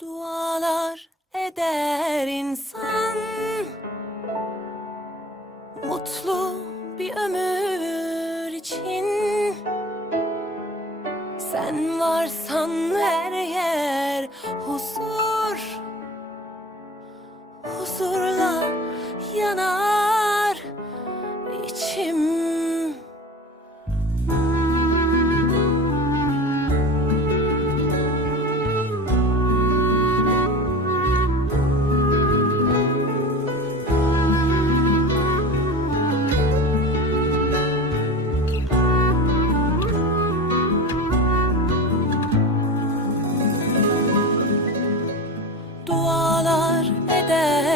Dualar eder insan. Mutlu bir ömür için. Sen varsan her yer huzur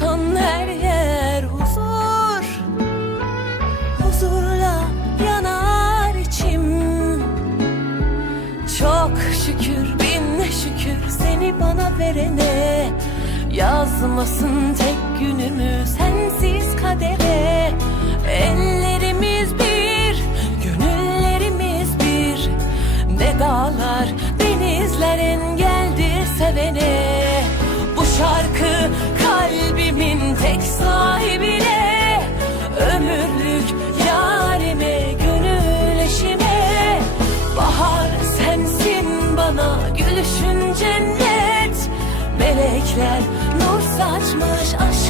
Varsan her yer huzur. Huzurla yanar içim. Çok şükür bin şükür seni bana verene. Yazmasın tek günümü sensiz kadere Eller bana gülüşün cennet. Melekler nur saçmış aşk